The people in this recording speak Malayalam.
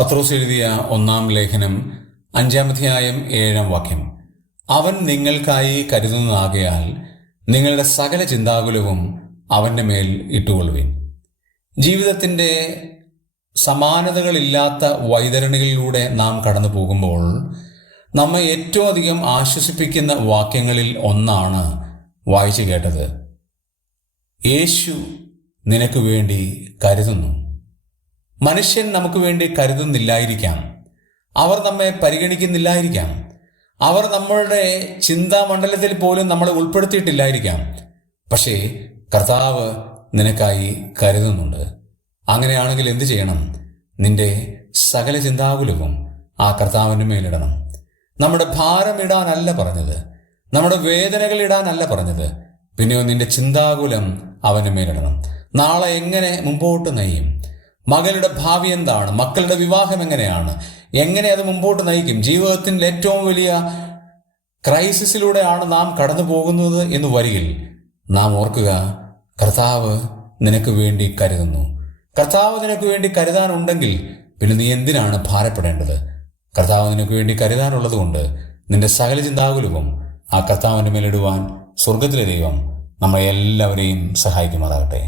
പത്രോസ് എഴുതിയ 1-ാം ലേഖനം 5-ാം അധ്യായം 7-ാം വാക്യം. അവൻ നിങ്ങൾക്കായി കരുതുന്നതാകയാൽ നിങ്ങളുടെ സകല ചിന്താകുലവും അവൻ്റെ മേൽ ഇട്ടുകൊള്ളുവിൻ. ജീവിതത്തിൻ്റെ സമാനതകളില്ലാത്ത വൈതരണികളിലൂടെ നാം കടന്നു പോകുമ്പോൾ നമ്മെ ഏറ്റവും അധികം ആശ്വസിപ്പിക്കുന്ന വാക്യങ്ങളിൽ ഒന്നാണ് വായിച്ചു കേട്ടത്. യേശു നിനക്ക് വേണ്ടി കരുതുന്നു. മനുഷ്യൻ നമുക്ക് വേണ്ടി കരുതുന്നില്ലായിരിക്കാം, അവർ നമ്മെ പരിഗണിക്കുന്നില്ലായിരിക്കാം, അവർ നമ്മളുടെ ചിന്താമണ്ഡലത്തിൽ പോലും നമ്മളെ ഉൾപ്പെടുത്തിയിട്ടില്ലായിരിക്കാം. പക്ഷേ കർത്താവ് നിനക്കായി കരുതുന്നുണ്ട്. അങ്ങനെയാണെങ്കിൽ എന്തു ചെയ്യണം? നിന്റെ സകല ചിന്താകുലവും ആ കർത്താവിൻ്റെ മേലിടണം. നമ്മുടെ ഭാരം ഇടാനല്ല പറഞ്ഞത്, നമ്മുടെ വേദനകൾ ഇടാനല്ല പറഞ്ഞത്. പിന്നെയോ നിന്റെ ചിന്താകുലം അവൻ്റെ മേലിടണം. നാളെ എങ്ങനെ മുമ്പോട്ട് നയിക്കും? മകളുടെ ഭാവി എന്താണ്? മക്കളുടെ വിവാഹം എങ്ങനെ അത് മുമ്പോട്ട് നയിക്കും? ജീവിതത്തിൻ്റെ ഏറ്റവും വലിയ ക്രൈസിസിലൂടെയാണ് നാം കടന്നു പോകുന്നത് എന്ന് വരികിൽ നാം ഓർക്കുക, കർത്താവ് നിനക്ക് വേണ്ടി കരുതുന്നു. കർത്താവ് നിനക്ക് വേണ്ടി കരുതാനുണ്ടെങ്കിൽ പിന്നെ നീ എന്തിനാണ് ഭാരപ്പെടേണ്ടത്? കർത്താവ് നിനക്ക് വേണ്ടി കരുതാനുള്ളത് കൊണ്ട് നിന്റെ സകല ചിന്താകുലവും ആ കർത്താവിൻ്റെ മേലിടുവാൻ സ്വർഗത്തിലെ ദൈവം നമ്മളെ എല്ലാവരെയും സഹായിക്കുമാറാകട്ടെ.